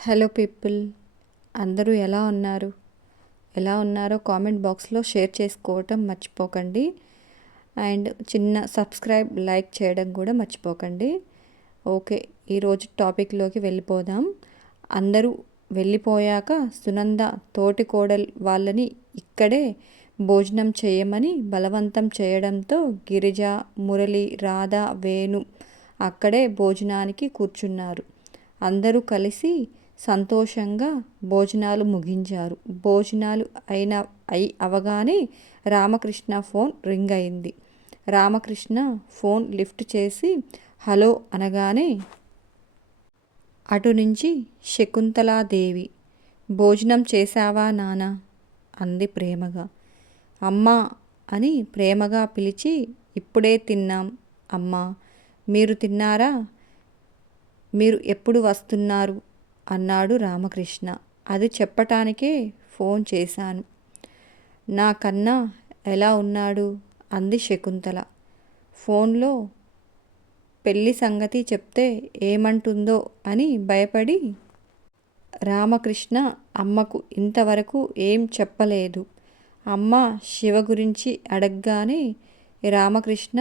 Hello people, అందరూ ఎలా ఉన్నారు? ఎలా ఉన్నారో కామెంట్ బాక్స్లో షేర్ చేసుకోవటం మర్చిపోకండి. అండ్ చిన్న సబ్స్క్రైబ్, లైక్ చేయడం కూడా మర్చిపోకండి. ఓకే, ఈరోజు టాపిక్లోకి వెళ్ళిపోదాం. అందరూ వెళ్ళిపోయాక సునంద తోటి కోడలు వాళ్ళని ఇక్కడే భోజనం చేయమని బలవంతం చేయడంతో గిరిజ, మురళి, రాధ, వేణు అక్కడే భోజనానికి కూర్చున్నారు. అందరూ కలిసి సంతోషంగా భోజనాలు ముగించారు. భోజనాలు అవగానే రామకృష్ణ ఫోన్ రింగ్ అయింది. రామకృష్ణ ఫోన్ లిఫ్ట్ చేసి హలో అనగానే అటు నుంచి శకుంతలాదేవి, భోజనం చేశావా నానా అంది ప్రేమగా. అమ్మా అని ప్రేమగా పిలిచి, ఇప్పుడే తిన్నాం అమ్మా, మీరు తిన్నారా? మీరు ఎప్పుడు వస్తున్నారు అన్నాడు రామకృష్ణ. అది చెప్పటానికే ఫోన్ చేశాను. నా కన్నా ఎలా ఉన్నాడు అంది శకుంతల. ఫోన్లో పెళ్లి సంగతి చెప్తే ఏమంటుందో అని భయపడి రామకృష్ణ అమ్మకు ఇంతవరకు ఏం చెప్పలేదు. అమ్మ శివ గురించి అడగగానే రామకృష్ణ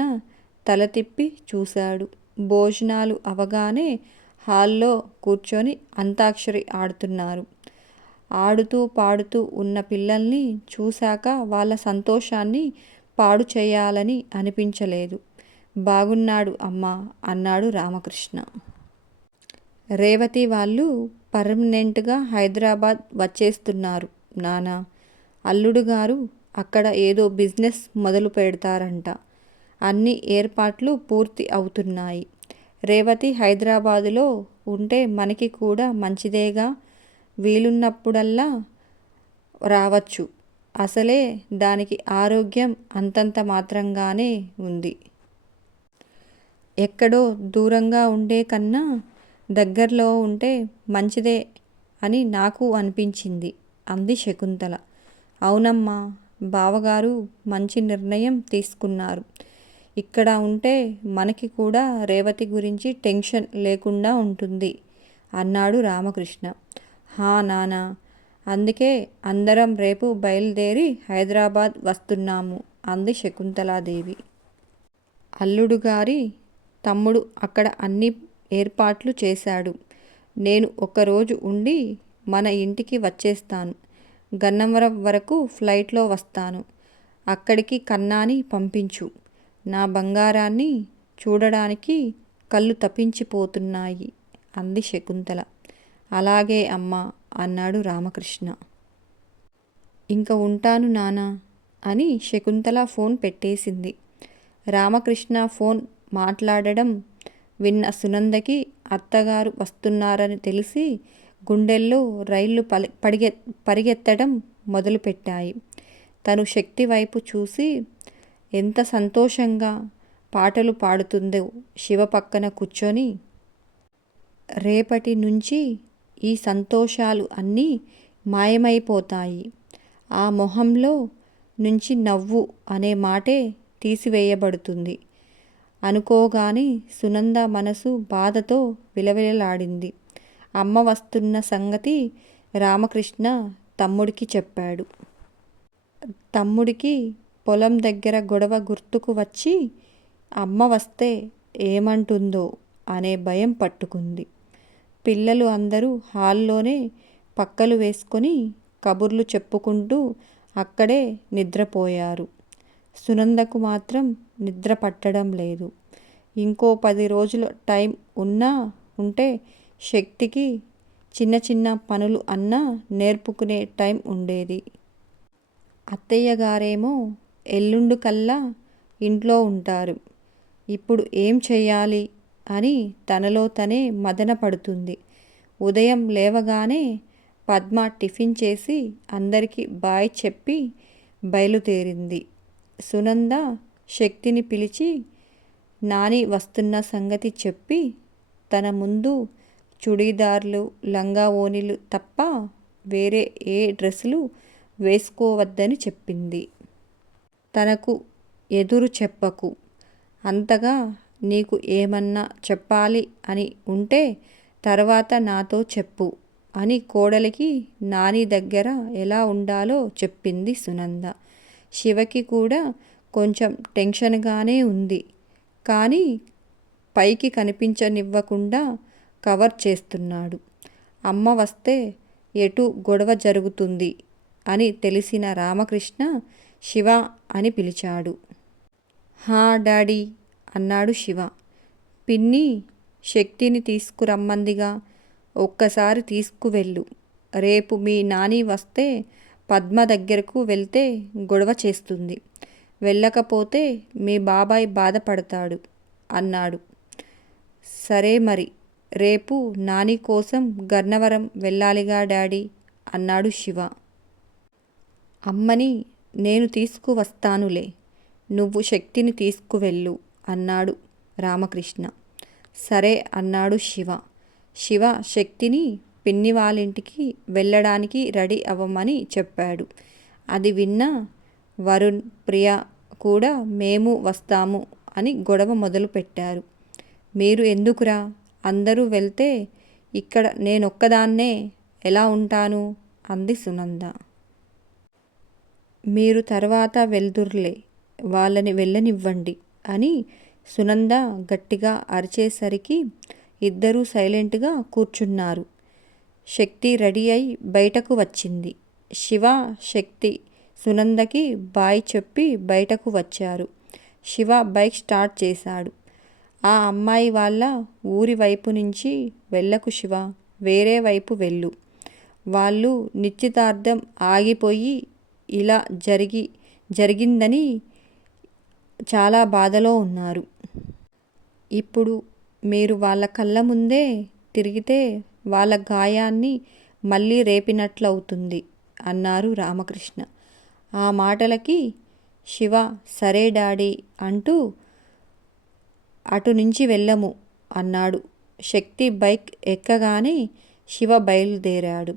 తల తిప్పి చూశాడు. భోజనాలు అవగానే హాల్లో కూర్చొని అంతాక్షరి ఆడుతున్నారు. ఆడుతూ పాడుతూ ఉన్న పిల్లల్ని చూశాక వాళ్ళ సంతోషాన్ని పాడు చేయాలని అనిపించలేదు. బాగున్నాడు అమ్మా అన్నాడు రామకృష్ణ. రేవతి వాళ్ళు పర్మనెంట్గా హైదరాబాద్ వచ్చేస్తున్నారు నానా. అల్లుడు గారు అక్కడ ఏదో బిజినెస్ మొదలు పెడతారంట. అన్ని ఏర్పాట్లు పూర్తి అవుతున్నాయి. రేవతి హైదరాబాదులో ఉంటే మనకి కూడా మంచిదేగా. వీలున్నప్పుడల్లా రావచ్చు. అసలే దానికి ఆరోగ్యం అంతంత మాత్రంగానే ఉంది. ఎక్కడో దూరంగా ఉండే కన్నా దగ్గరలో ఉంటే మంచిదే అని నాకు అనిపించింది అంది శకుంతల. అవునమ్మా, బావగారు మంచి నిర్ణయం తీసుకున్నారు. ఇక్కడ ఉంటే మనకి కూడా రేవతి గురించి టెన్షన్ లేకుండా ఉంటుంది అన్నాడు రామకృష్ణ. హా నానా, అందుకే అందరం రేపు బయలుదేరి హైదరాబాద్ వస్తున్నాము అంది శకుంతలాదేవి. అల్లుడు గారి తమ్ముడు అక్కడ అన్ని ఏర్పాట్లు చేశాడు. నేను ఒకరోజు ఉండి మన ఇంటికి వచ్చేస్తాను. గన్నవరం వరకు ఫ్లైట్లో వస్తాను. అక్కడికి కన్నాని పంపించు. నా బంగారాన్ని చూడడానికి కళ్ళు తప్పించిపోతున్నాయి అంది శకుంతల. అలాగే అమ్మా అన్నాడు రామకృష్ణ. ఇంక ఉంటాను నానా అని శకుంతల ఫోన్ పెట్టేసింది. రామకృష్ణ ఫోన్ మాట్లాడడం విన్న సునందకి అత్తగారు వస్తున్నారని తెలిసి గుండెల్లో రైళ్లు పరిగెత్తడం మొదలుపెట్టాయి. తను శక్తి వైపు చూసి ఎంత సంతోషంగా పాటలు పాడుతుందో శివ పక్కన కూర్చొని. రేపటి నుంచి ఈ సంతోషాలు అన్నీ మాయమైపోతాయి. ఆ మొహంలో నుంచి నవ్వు అనే మాటే తీసివేయబడుతుంది అనుకోగానే సునంద మనసు బాధతో విలవిలలాడింది. అమ్మ వస్తున్న సంగతి రామకృష్ణ తమ్ముడికి చెప్పాడు. తమ్ముడికి పొలం దగ్గర గొడవ గుర్తుకు వచ్చి అమ్మ వస్తే ఏమంటుందో అనే భయం పట్టుకుంది. పిల్లలు అందరూ హాల్లోనే పక్కలు వేసుకొని కబుర్లు చెప్పుకుంటూ అక్కడే నిద్రపోయారు. సునందకు మాత్రం నిద్ర పట్టడం లేదు. ఇంకో 10 రోజుల టైం ఉంటే శక్తికి చిన్న చిన్న పనులు అన్నా నేర్పుకునే టైం ఉండేది. అత్తయ్య గారేమో ఎల్లుండి కల్లా ఇంట్లో ఉంటారు. ఇప్పుడు ఏం చెయ్యాలి అని తనలో తనే మదన పడుతుంది. ఉదయం లేవగానే పద్మ టిఫిన్ చేసి అందరికీ బాయ్ చెప్పి బయలుదేరింది. సునంద శక్తిని పిలిచి నాని వస్తున్న సంగతి చెప్పి తన ముందు చుడీదార్లు, లంగా ఓణీలు తప్ప వేరే ఏ డ్రెస్సులు వేసుకోవద్దని చెప్పింది. తనకు ఎదురు చెప్పకు. అంతగా నీకు ఏమన్నా చెప్పాలి అని ఉంటే తర్వాత నాతో చెప్పు అని కోడలికి నాని దగ్గర ఎలా ఉండాలో చెప్పింది సునంద. శివకి కూడా కొంచెం టెన్షన్గానే ఉంది. కానీ పైకి కనిపించనివ్వకుండా కవర్ చేస్తున్నాడు. అమ్మ వస్తే ఎటు గొడవ జరుగుతుంది అని తెలిసిన రామకృష్ణ శివ అని పిలిచాడు. హా డాడీ అన్నాడు శివ. పిన్ని శక్తిని తీసుకురమ్మందిగా, ఒక్కసారి తీసుకువెళ్ళు. రేపు మీ నాని వస్తే పద్మ దగ్గరకు వెళ్తే గొడవ చేస్తుంది. వెళ్ళకపోతే మీ బాబాయ్ బాధపడతాడు అన్నాడు. సరే మరి, రేపు నాని కోసం గన్నవరం వెళ్ళాలిగా డాడీ అన్నాడు శివ. అమ్మని నేను తీసుకువస్తానులే, నువ్వు శక్తిని తీసుకువెళ్ళు అన్నాడు రామకృష్ణ. సరే అన్నాడు శివ. శివ శక్తిని పిన్ని వాళ్ళింటికి వెళ్ళడానికి రెడీ అవ్వమని చెప్పాడు. అది విన్న వరుణ్, ప్రియ కూడా మేము వస్తాము అని గొడవ మొదలుపెట్టారు. మీరు ఎందుకురా, అందరూ వెళ్తే ఇక్కడ నేనొక్కదాన్నే ఎలా ఉంటాను అంది సునంద. మీరు తర్వాత వెళ్దుర్లే, వాళ్ళని వెళ్ళనివ్వండి అని సునంద గట్టిగా అరిచేసరికి ఇద్దరూ సైలెంట్గా కూర్చున్నారు. శక్తి రెడీ అయి బయటకు వచ్చింది. శివ, శక్తి సునందకి బాయ్ చెప్పి బయటకు వచ్చారు. శివ బైక్ స్టార్ట్ చేశాడు. ఆ అమ్మాయి వాళ్ళ ఊరి వైపు నుంచి వెళ్ళకు శివ, వేరే వైపు వెళ్ళు. వాళ్ళు నిశ్చితార్థం ఆగిపోయి ఇలా జరిగిందని చాలా బాధలో ఉన్నారు. ఇప్పుడు మీరు వాళ్ళ కళ్ళ ముందే తిరిగితే వాళ్ళ గాయాన్ని మళ్ళీ రేపినట్లవుతుంది అన్నారు రామకృష్ణ. ఆ మాటలకి శివ సరే డాడీ అంటూ అటు నుంచి వెళ్ళము అన్నాడు. శక్తి బైక్ ఎక్కగానే శివ బయలుదేరాడు.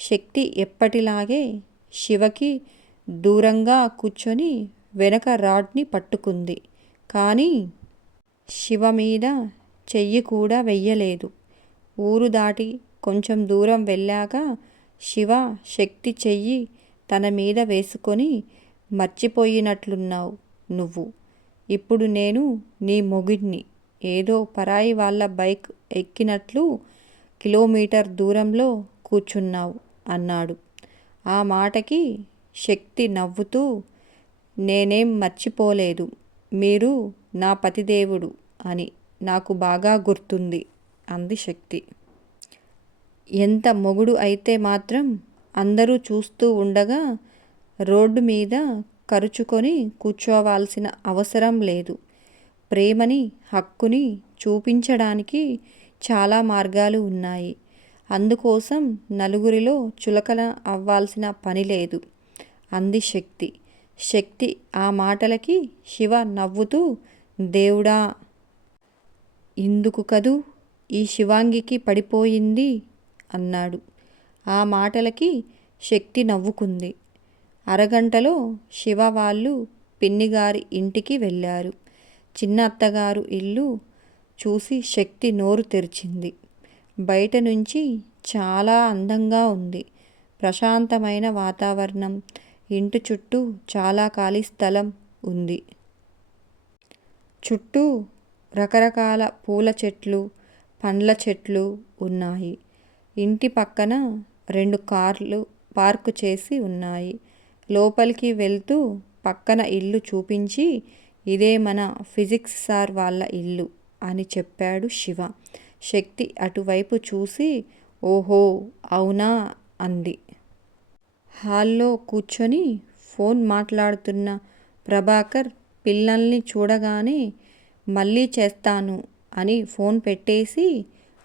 శక్తి ఎప్పటిలాగే శివకి దూరంగా కూర్చొని వెనక రాడ్ని పట్టుకుంది. కానీ శివ మీద చెయ్యి కూడా వెయ్యలేదు. ఊరు దాటి కొంచెం దూరం వెళ్ళాక శివ శక్తి చెయ్యి తన మీద వేసుకొని, మర్చిపోయినట్లున్నావు నువ్వు. ఇప్పుడు నేను నీ మొగుడ్ని, ఏదో పరాయి వాళ్ళ బైక్ ఎక్కినట్లు కిలోమీటర్ దూరంలో కూర్చున్నావు అన్నాడు. ఆ మాటకి శక్తి నవ్వుతూ, నేనేం మర్చిపోలేదు, మీరు నా పతిదేవుడు అని నాకు బాగా గుర్తుంది అంది శక్తి. ఎంత మొగుడు అయితే మాత్రం అందరూ చూస్తూ ఉండగా రోడ్డు మీద కరుచుకొని కూర్చోవాల్సిన అవసరం లేదు. ప్రేమని, హక్కుని చూపించడానికి చాలా మార్గాలు ఉన్నాయి. అందుకోసం నలుగురిలో చులకన అవ్వాల్సిన పని లేదు అంది శక్తి. శక్తి ఆ మాటలకి శివ నవ్వుతూ, దేవుడా, ఇందుకు కదూ ఈ శివాంగికి పడిపోయింది అన్నాడు. ఆ మాటలకి శక్తి నవ్వుకుంది. అరగంటలో శివ వాళ్ళు పిన్నిగారి ఇంటికి వెళ్ళారు. చిన్న అత్తగారు ఇల్లు చూసి శక్తి నోరు తెరిచింది. బయట నుంచి చాలా అందంగా ఉంది. ప్రశాంతమైన వాతావరణం, ఇంటి చుట్టూ చాలా ఖాళీ స్థలం ఉంది. చుట్టూ రకరకాల పూల చెట్లు, పండ్ల చెట్లు ఉన్నాయి. ఇంటి పక్కన 2 కార్లు పార్కు చేసి ఉన్నాయి. లోపలికి వెళ్తూ పక్కన ఇల్లు చూపించి, ఇదే మన ఫిజిక్స్ సార్ వాళ్ళ ఇల్లు అని చెప్పాడు శివ. శక్తి అటువైపు చూసి, ఓహో అవునా అంది. హాల్లో కూర్చొని ఫోన్ మాట్లాడుతున్న ప్రభాకర్ పిల్లల్ని చూడగానే మళ్ళీ చేస్తాను అని ఫోన్ పెట్టేసి,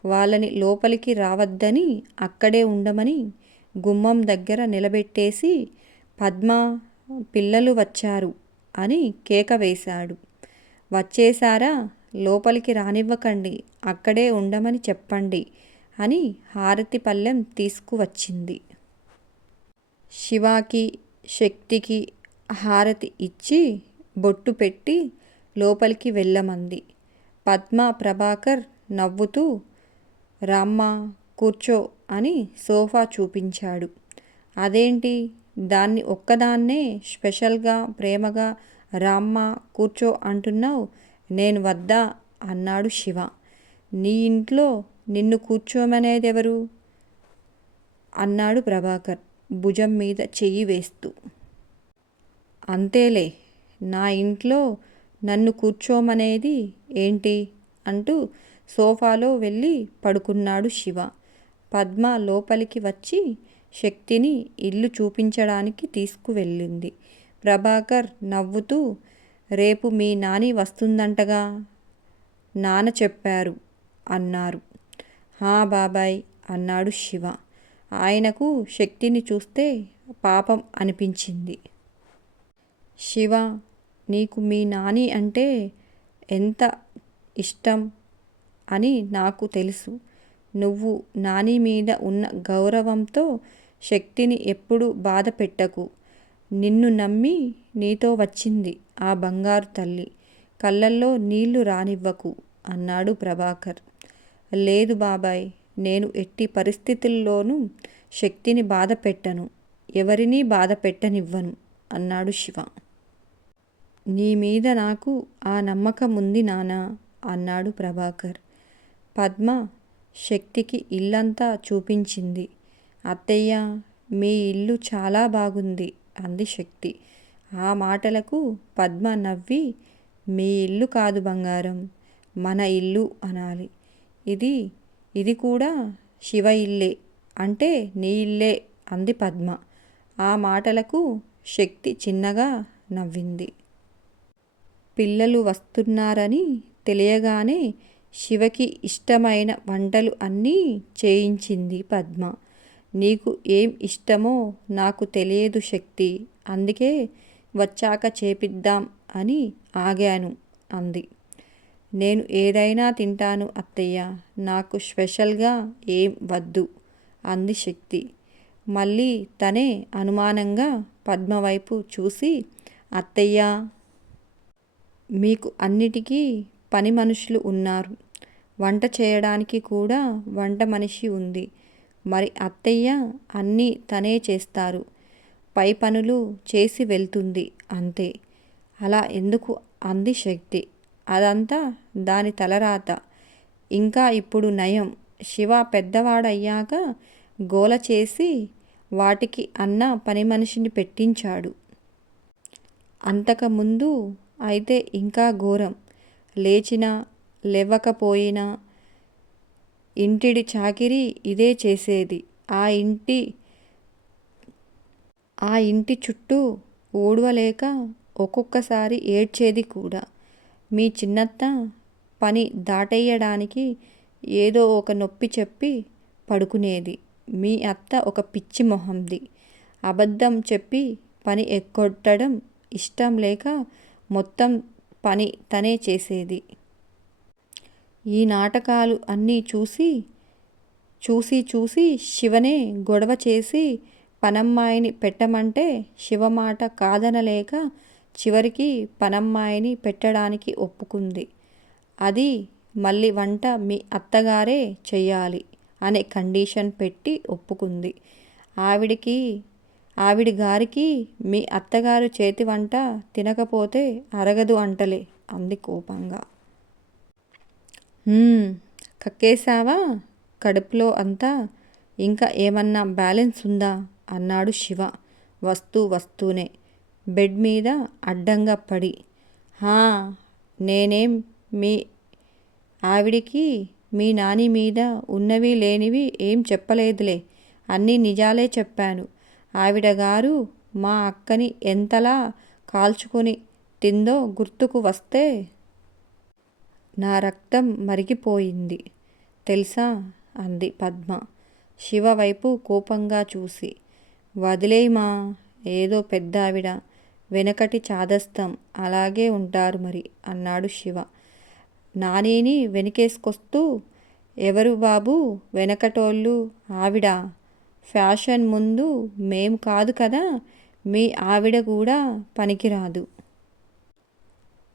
వాళ్ళని లోపలికి రావద్దని అక్కడే ఉండమని గుమ్మం దగ్గర నిలబెట్టేసి, పద్మ, పిల్లలు వచ్చారు అని కేక వేశాడు. వచ్చేశారా, లోపలికి రానివ్వకండి, అక్కడే ఉండమని చెప్పండి అని హారతి పళ్ళెం తీసుకువచ్చింది. శివాకి, శక్తికి హారతి ఇచ్చి బొట్టు పెట్టి లోపలికి వెళ్ళమంది. పద్మ, ప్రభాకర్ నవ్వుతూ, రామ్మా కూర్చో అని సోఫా చూపించాడు. అదేంటి, దాన్ని ఒక్కదాన్నే స్పెషల్గా ప్రేమగా రామ్మా కూర్చో అంటున్నావు, నేను వద్దా అన్నాడు శివ. నీ ఇంట్లో నిన్ను కూర్చోమనేదెవరు అన్నాడు ప్రభాకర్ భుజం మీద చెయ్యి వేస్తూ. అంతేలే, నా ఇంట్లో నన్ను కూర్చోమనేది ఏంటి అంటూ సోఫాలో వెళ్ళి పడుకున్నాడు శివ. పద్మ లోపలికి వచ్చి శక్తిని ఇల్లు చూపించడానికి తీసుకువెళ్ళింది. ప్రభాకర్ నవ్వుతూ, రేపు మీ నాని వస్తుందంటగా, నాన్న చెప్పారు అన్నారు. హా బాబాయ్ అన్నాడు శివ. ఆయనకు శక్తిని చూస్తే పాపం అనిపించింది. శివ, నీకు మీ నాని అంటే ఎంత ఇష్టం అని నాకు తెలుసు. నువ్వు నాని మీద ఉన్న గౌరవంతో శక్తిని ఎప్పుడు బాధ పెట్టకు. నిన్ను నమ్మి నీతో వచ్చింది ఆ బంగారు తల్లి. కళ్ళల్లో నీళ్లు రానివ్వకు అన్నాడు ప్రభాకర్. లేదు బాబాయ్, నేను ఎట్టి పరిస్థితుల్లోనూ శక్తిని బాధ పెట్టను, ఎవరినీ బాధ పెట్టనివ్వను అన్నాడు శివ. నీ మీద నాకు ఆ నమ్మకం ఉంది నానా అన్నాడు ప్రభాకర్. పద్మ శక్తికి ఇల్లంతా చూపించింది. అత్తయ్య, మీ ఇల్లు చాలా బాగుంది అంది శక్తి. ఆ మాటలకు పద్మ నవ్వి, మీ ఇల్లు కాదు బంగారం, మన ఇల్లు అనాలి. ఇది కూడా శివ ఇల్లే అంటే నీ ఇల్లే అంది పద్మ. ఆ మాటలకు శక్తి చిన్నగా నవ్వింది. పిల్లలు వస్తున్నారని తెలియగానే శివకి ఇష్టమైన వంటలు అన్నీ చేయించింది పద్మ. నీకు ఏం ఇష్టమో నాకు తెలియదు శక్తి, అందుకే వచ్చాక చేపిద్దాం అని ఆగాను అంది. నేను ఏదైనా తింటాను అత్తయ్య, నాకు స్పెషల్గా ఏం వద్దు అంది శక్తి. మళ్ళీ తనే అనుమానంగా పద్మ వైపు చూసి, అత్తయ్య, మీకు అన్నిటికీ పని మనుషులు ఉన్నారు, వంట చేయడానికి కూడా వంట మనిషి ఉంది, మరి అత్తయ్య అన్నీ తనే చేస్తారు, పై పనులు చేసి వెళ్తుంది అంతే. అలా ఎందుకు అంది శక్తి. అదంతా దాని తలరాత. ఇంకా ఇప్పుడు నయం, శివ పెద్దవాడయ్యాక గోల చేసి వాటికి అన్న పని మనిషిని పెట్టించాడు. అంతకుముందు అయితే ఇంకా ఘోరం. లేచినా లేవకపోయినా ఇంటిడి చాకిరీ ఇదే చేసేది. ఆ ఇంటి చుట్టూ ఊడవలేక ఒక్కొక్కసారి ఏడ్చేది కూడా. మీ చిన్నత్త పని దాటెయ్యడానికి ఏదో ఒక నొప్పి చెప్పి పడుకునేది. మీ అత్త ఒక పిచ్చి మొహంది. అబద్ధం చెప్పి పని ఎగ్గొట్టడం ఇష్టం లేక మొత్తం పని తనే చేసేది. ఈ నాటకాలు అన్నీ చూసి శివనే గొడవ చేసి పనమ్మాయిని పెట్టమంటే శివమాట కాదనలేక చివరికి పనమ్మాయిని పెట్టడానికి ఒప్పుకుంది. అది మళ్ళీ వంట మీ అత్తగారే చెయ్యాలి అనే కండిషన్ పెట్టి ఒప్పుకుంది. ఆవిడి గారికి మీ అత్తగారు చేతి వంట తినకపోతే అరగదు అంటలే అంది కోపంగా. కక్కేశావా కడుపులో అంతా, ఇంకా ఏమన్నా బ్యాలెన్స్ ఉందా అన్నాడు శివ వస్తూనే బెడ్ మీద అడ్డంగా పడి. హా, నేనేం మీ ఆవిడికి మీ నాని మీద ఉన్నవి లేనివి ఏం చెప్పలేదులే, అన్నీ నిజాలే చెప్పాను. ఆవిడగారు మా అక్కని ఎంతలా కాల్చుకొని తిందో గుర్తుకు వస్తే నా రక్తం మరిగిపోయింది తెలుసా అంది పద్మ శివ వైపు కోపంగా చూసి. వదిలేయమా, ఏదో పెద్దావిడ, వెనకటి చాదస్తం అలాగే ఉంటారు మరి అన్నాడు శివ నానిని వెనకేసుకొస్తూ. ఎవరు బాబు వెనకటోళ్ళు, ఆవిడ ఫ్యాషన్ ముందు మేం కాదు కదా, మీ ఆవిడ కూడా పనికిరాదు.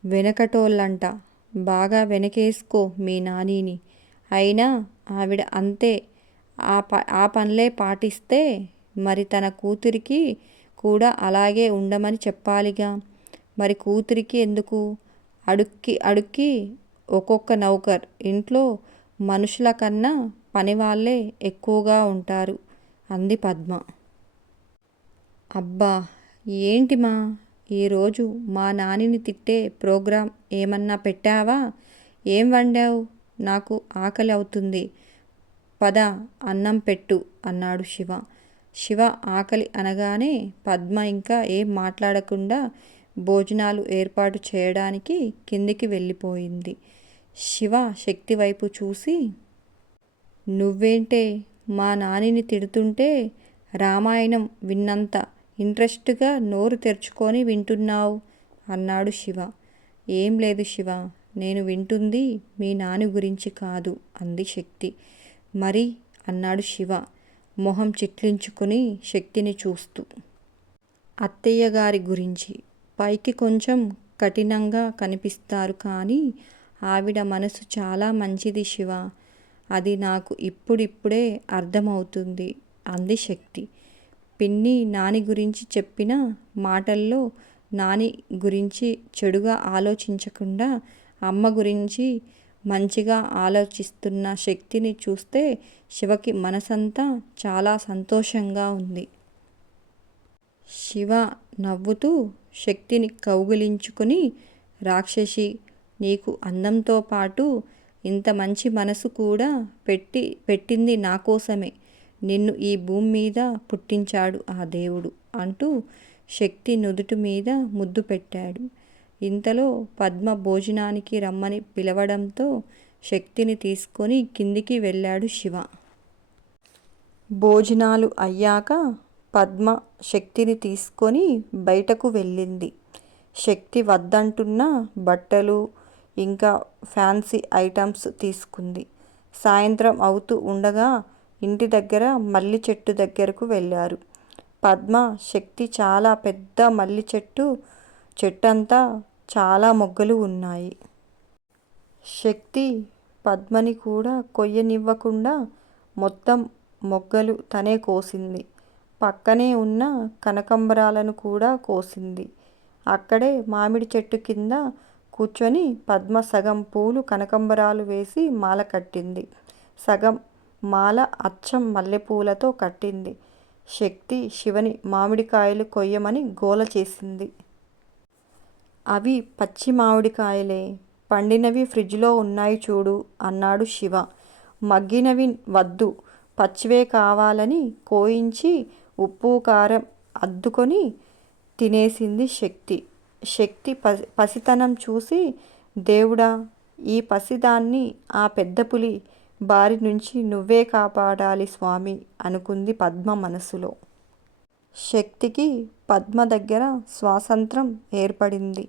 వెనకటోళ్ళంట, బాగా వెనకేసుకో మీ నానిని, అయినా ఆవిడ అంతే, ఆ పనులే పాటిస్తే మరి తన కూతురికి కూడా అలాగే ఉండమని చెప్పాలిగా. మరి కూతురికి ఎందుకు? అడుక్కి అడుక్కి ఒక్కొక్క నౌకర్. ఇంట్లో మనుషుల కన్నా పనివాళ్ళే ఎక్కువగా ఉంటారు అంది పద్మ. అబ్బా ఏంటి మా, ఈరోజు మా నానిని తిట్టే ప్రోగ్రాం ఏమన్నా పెట్టావా? ఏం వండావు? నాకు ఆకలి అవుతుంది, పద అన్నం పెట్టు అన్నాడు శివ. శివ ఆకలి అనగానే పద్మ ఇంకా ఏం మాట్లాడకుండా భోజనాలు ఏర్పాటు చేయడానికి కిందికి వెళ్ళిపోయింది. శివ శక్తి వైపు చూసి, నువ్వేంటే మా నానిని తిడుతుంటే రామాయణం విన్నంత ఇంట్రెస్ట్గా నోరు తెరుచుకొని వింటున్నావు అన్నాడు శివ. ఏం లేదు శివ, నేను వింటుంది మీ నాని గురించి కాదు అంది శక్తి. మరి అన్నాడు శివ మొహం చిట్లించుకుని శక్తిని చూస్తూ. అత్తయ్య గారి గురించి. పైకి కొంచెం కఠినంగా కనిపిస్తారు కానీ ఆవిడ మనసు చాలా మంచిది శివ. అది నాకు ఇప్పుడిప్పుడే అర్థమవుతుంది అంది శక్తి. పిన్ని నాని గురించి చెప్పిన మాటల్లో నాని గురించి చెడుగా ఆలోచించకుండా అమ్మ గురించి మంచిగా ఆలోచిస్తున్న శక్తిని చూస్తే శివకి మనసంతా చాలా సంతోషంగా ఉంది. శివ నవ్వుతూ శక్తిని కౌగిలించుకుని, రాక్షసి, నీకు అందంతో పాటు ఇంత మంచి మనసు కూడా పెట్టింది నాకోసమే. నిన్ను ఈ భూమి మీద పుట్టించాడు ఆ దేవుడు అంటూ శక్తి నుదుటి మీద ముద్దు పెట్టాడు. ఇంతలో పద్మ భోజనానికి రమ్మని పిలవడంతో శక్తిని తీసుకొని కిందికి వెళ్ళాడు శివ. భోజనాలు అయ్యాక పద్మ శక్తిని తీసుకొని బయటకు వెళ్ళింది. శక్తి వద్దంటున్న బట్టలు ఇంకా ఫ్యాన్సీ ఐటమ్స్ తీసుకుంది. సాయంత్రం అవుతూ ఉండగా ఇంటి దగ్గర మల్లి చెట్టు దగ్గరకు వెళ్ళారు. పద్మ, శక్తి చాలా పెద్ద మల్లి చెట్టంతా చాలా మొగ్గలు ఉన్నాయి. శక్తి పద్మని కూడా కొయ్యనివ్వకుండా మొత్తం మొగ్గలు తనే కోసింది. పక్కనే ఉన్న కనకంబరాలను కూడా కోసింది. అక్కడే మామిడి చెట్టు కింద కూర్చొని పద్మ సగం పూలు కనకంబరాలు వేసి మాల కట్టింది. సగం మాల అచ్చం మల్లెపూలతో కట్టింది. శక్తి శివని మామిడికాయలు కొయ్యమని గోల చేసింది. అవి పచ్చి మామిడికాయలే, పండినవి ఫ్రిడ్జ్లో ఉన్నాయి చూడు అన్నాడు శివ. మగ్గినవి వద్దు, పచ్చివే కావాలని కోయించి ఉప్పు కారం అద్దుకొని తినేసింది శక్తి. శక్తి పసితనం చూసి, దేవుడా, ఈ పసిదాన్ని ఆ పెద్ద పులి బారి నుంచి నువ్వే కాపాడాలి స్వామి అనుకుంది పద్మ మనసులో. శక్తికి పద్మ దగ్గర స్వాతంత్రం ఏర్పడింది.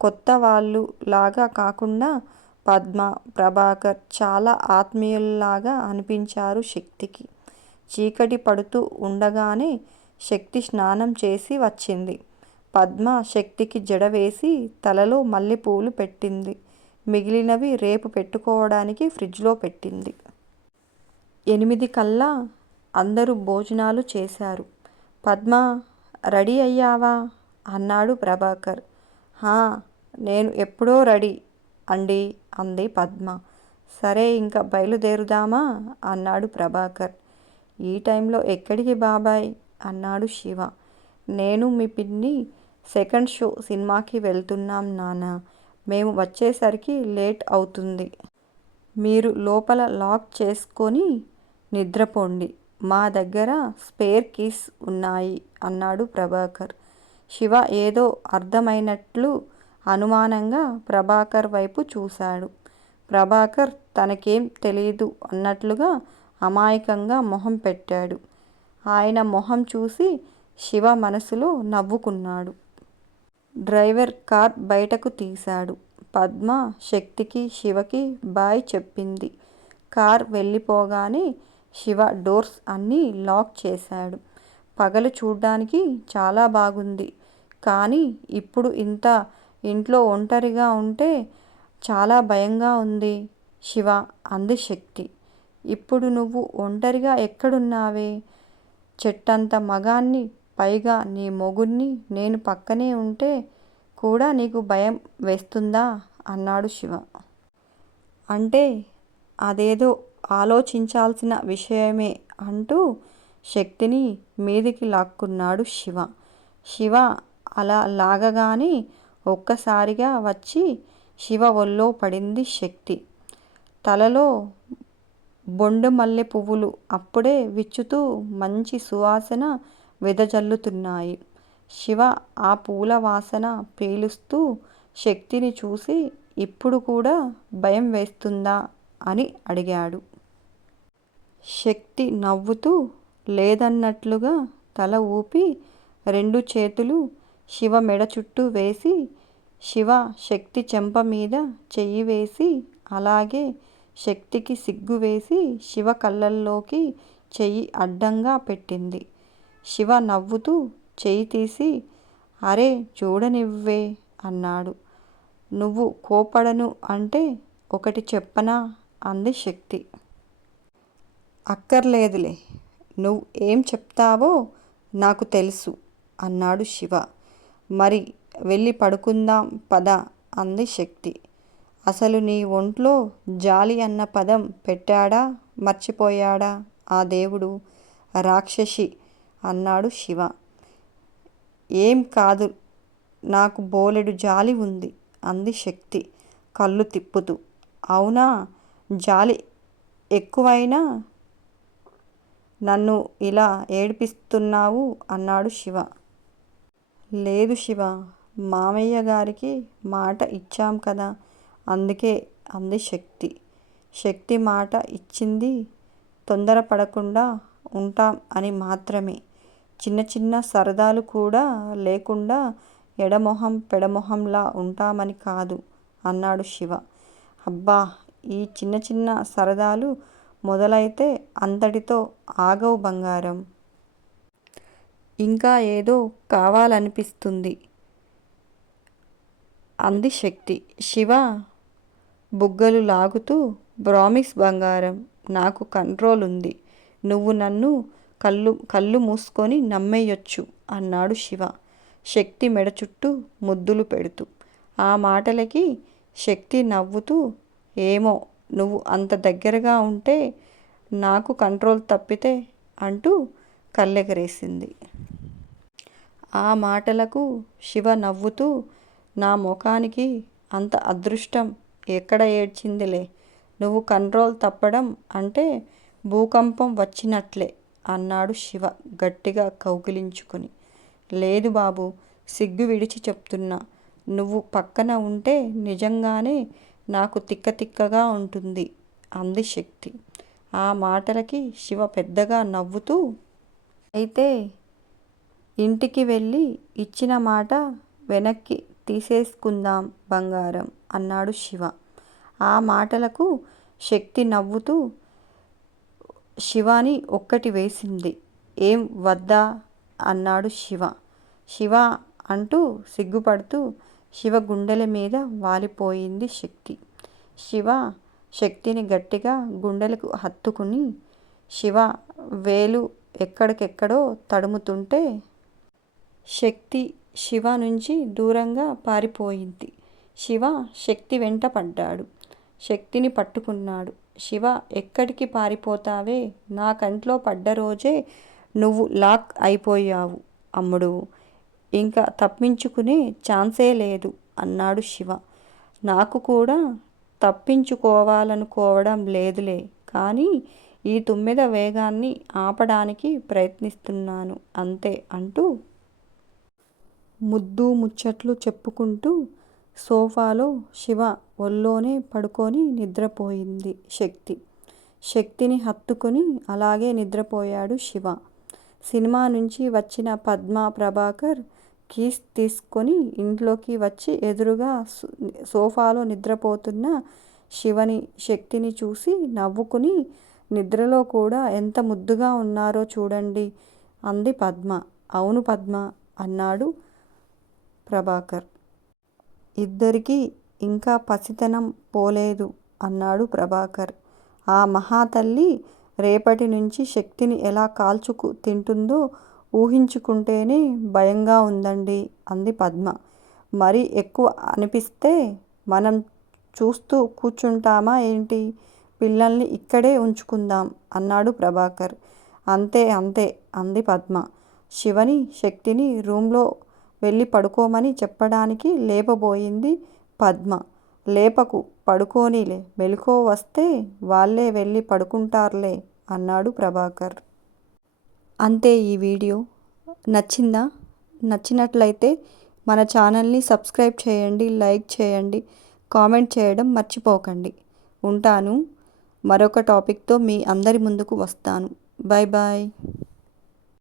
కొత్త వాళ్ళు లాగా కాకుండా పద్మ, ప్రభాకర్ చాలా ఆత్మీయుల్లాగా అనిపించారు శక్తికి. చీకటి పడుతూ ఉండగానే శక్తి స్నానం చేసి వచ్చింది. పద్మ శక్తికి జడ వేసి తలలో మల్లెపూలు పెట్టింది. మిగిలినవి రేపు పెట్టుకోవడానికి ఫ్రిడ్జ్లో పెట్టింది. 8 కల్లా అందరూ భోజనాలు చేశారు. పద్మ, రెడీ అయ్యావా అన్నాడు ప్రభాకర్. హా, నేను ఎప్పుడో రెడీ అండి అంది పద్మ. సరే ఇంక బయలుదేరుదామా అన్నాడు ప్రభాకర్. ఈ టైంలో ఎక్కడికి బాబాయ్ అన్నాడు శివ. నేను మీ పిన్ని సెకండ్ షో సినిమాకి వెళ్తున్నాం నాన్న. మేము వచ్చేసరికి లేట్ అవుతుంది. మీరు లోపల లాక్ చేసుకొని నిద్రపోండి. మా దగ్గర స్పేర్ కీస్ ఉన్నాయి అన్నాడు ప్రభాకర్. శివ ఏదో అర్థమైనట్లు అనుమానంగా ప్రభాకర్ వైపు చూశాడు. ప్రభాకర్ తనకేం తెలీదు అన్నట్లుగా అమాయకంగా మొహం పెట్టాడు. ఆయన మొహం చూసి శివ మనసులో నవ్వుకున్నాడు. డ్రైవర్ కార్ బయటకు తీశాడు. పద్మ శక్తికి శివకి బాయ్ చెప్పింది. కార్ వెళ్ళిపోగానే శివ డోర్స్ అన్నీ లాక్ చేశాడు. పగలు చూడ్డానికి చాలా బాగుంది, కానీ ఇప్పుడు ఇంట్లో ఒంటరిగా ఉంటే చాలా భయంగా ఉంది శివ అంది శక్తి. ఇప్పుడు నువ్వు ఒంటరిగా ఎక్కడున్నావే? చెట్టంత మగాన్ని, పైగా నీ మొగుణ్ణి నేను పక్కనే ఉంటే కూడా నీకు భయం వేస్తుందా అన్నాడు శివ. అంటే అదేదో ఆలోచించాల్సిన విషయమే అంటూ శక్తిని మీదికి లాక్కున్నాడు శివ. శివ అలా లాగగానే ఒక్కసారిగా వచ్చి శివ ఒళ్ళో పడింది శక్తి. తలలో బొండు మల్లె పువ్వులు అప్పుడే విచ్చుతూ మంచి సువాసన వెదజల్లుతున్నాయి. శివ ఆ పూల వాసన పీలుస్తూ శక్తిని చూసి ఇప్పుడు కూడా భయం వేస్తుందా అని అడిగాడు. శక్తి నవ్వుతూ లేదన్నట్లుగా తల ఊపి 2 చేతులు శివ మెడ చుట్టూ వేసి శివ శక్తి చెంప మీద చెయ్యి వేసి అలాగే శక్తికి సిగ్గు వేసి శివ కళ్ళల్లోకి చెయ్యి అడ్డంగా పెట్టింది. శివ నవ్వుతూ చెయ్యి తీసి అరే చూడనివ్వే అన్నాడు. నువ్వు కోపడను అంటే ఒకటి చెప్పనా అంది శక్తి. అక్కర్లేదులే, నువ్వు ఏం చెప్తావో నాకు తెలుసు అన్నాడు శివ. మరి వెళ్ళి పడుకుందాం పద అంది శక్తి. అసలు నీ ఒంట్లో జాలి అన్న పదం పెట్టాడా మర్చిపోయాడా ఆ దేవుడు? రాక్షసి అన్నాడు శివ. ఏం కాదు, నాకు బోలెడు జాలి ఉంది అంది శక్తి కళ్ళు తిప్పుతూ. అవునా, జాలి ఎక్కువైనా నన్ను ఇలా ఏడిపిస్తున్నావు అన్నాడు శివ. లేదు శివ, మామయ్య గారికి మాట ఇచ్చాం కదా అందుకే అంది శక్తి. శక్తి మాట ఇచ్చింది తొందరపడకుండా ఉంటాం అని మాత్రమే. చిన్న చిన్న సరదాలు కూడా లేకుండా ఎడమొహం పెడమొహంలా ఉంటామని కాదు అన్నాడు శివ. అబ్బా, ఈ చిన్న చిన్న సరదాలు మొదలైతే అంతటితో ఆగవు బంగారం. ఇంకా ఏదో కావాలనిపిస్తుంది అంది శక్తి. శివ బుగ్గలు లాగుతూ ప్రామిస్ బంగారం, నాకు కంట్రోల్ ఉంది. నువ్వు నన్ను కళ్ళు మూసుకొని నమ్మేయొచ్చు అన్నాడు శివ శక్తి మెడ చుట్టూ ముద్దులు పెడుతూ. ఆ మాటలకి శక్తి నవ్వుతూ ఏమో, నువ్వు అంత దగ్గరగా ఉంటే నాకు కంట్రోల్ తప్పితే అంటూ కళ్ళెగరేసింది. ఆ మాటలకు శివ నవ్వుతూ నా ముఖానికి అంత అదృష్టం ఎక్కడ ఏడ్చిందిలే. నువ్వు కంట్రోల్ తప్పడం అంటే భూకంపం వచ్చినట్లే అన్నాడు శివ గట్టిగా కౌగిలించుకుని. లేదు బాబు, సిగ్గు విడిచి చెప్తున్నా. నువ్వు పక్కన ఉంటే నిజంగానే నాకు తిక్క తిక్కగా ఉంటుంది అంది శక్తి. ఆ మాటలకి శివ పెద్దగా నవ్వుతూ అయితే ఇంటికి వెళ్ళి ఇచ్చిన మాట వెనక్కి తీసేసుకుందాం బంగారం అన్నాడు శివ. ఆ మాటలకు శక్తి నవ్వుతూ శివాని ఒక్కటి వేసింది. ఏం వద్దా అన్నాడు శివ. శివ అంటూ సిగ్గుపడుతూ శివ గుండెల మీద వాలిపోయింది శక్తి. శివ శక్తిని గట్టిగా గుండెలకు హత్తుకుని శివ వేలు ఎక్కడికెక్కడో తడుముతుంటే శక్తి శివ నుంచి దూరంగా పారిపోయింది. శివ శక్తి వెంట పడ్డాడు. శక్తిని పట్టుకున్నాడు. శివ ఎక్కడికి పారిపోతావే, నా కంట్లో పడ్డ రోజే నువ్వు లాక్ అయిపోయావు అమ్ముడు. ఇంకా తప్పించుకునే ఛాన్సే లేదు అన్నాడు శివ. నాకు కూడా తప్పించుకోవాలనుకోవడం లేదులే, కానీ ఈ తుమ్మెద వేగాన్ని ఆపడానికి ప్రయత్నిస్తున్నాను అంతే అంటూ ముద్దు ముచ్చట్లు చెప్పుకుంటూ సోఫాలో శివ ఒళ్ళోనే పడుకొని నిద్రపోయింది శక్తి. శక్తిని హత్తుకుని అలాగే నిద్రపోయాడు శివ. సినిమా నుంచి వచ్చిన పద్మ ప్రభాకర్ కీస్ తీసుకొని ఇంట్లోకి వచ్చి ఎదురుగా సోఫాలో నిద్రపోతున్న శక్తిని చూసి నవ్వుకుని నిద్రలో కూడా ఎంత ముద్దుగా ఉన్నారో చూడండి అంది పద్మ. అవును పద్మ అన్నాడు ప్రభాకర్. ఇద్దరికీ ఇంకా పసితనం పోలేదు అన్నాడు ప్రభాకర్. ఆ మహాతల్లి రేపటి నుంచి శక్తిని ఎలా కాల్చుకు తింటుందో ఊహించుకుంటేనే భయంగా ఉందండి అంది పద్మ. మరీ ఎక్కువ అనిపిస్తే మనం చూస్తూ కూర్చుంటామా ఏంటి? పిల్లల్ని ఇక్కడే ఉంచుకుందాం అన్నాడు ప్రభాకర్. అంతే అంతే అంది పద్మ. శివని శక్తిని రూంలో వెళ్ళి పడుకోమని చెప్పడానికి లేపబోయింది పద్మ. లేపకు, పడుకోనీలే, మెలకువ వస్తే వాళ్ళే వెళ్ళి పడుకుంటారులే అన్నాడు ప్రభాకర్. అంతే ఈ వీడియో. నచ్చిందా? నచ్చినట్లయితే మన ఛానల్ని సబ్స్క్రైబ్ చేయండి, లైక్ చేయండి, కామెంట్ చేయడం మర్చిపోకండి. ఉంటాను. మరొక టాపిక్తో మీ అందరి ముందుకు వస్తాను. Bye bye.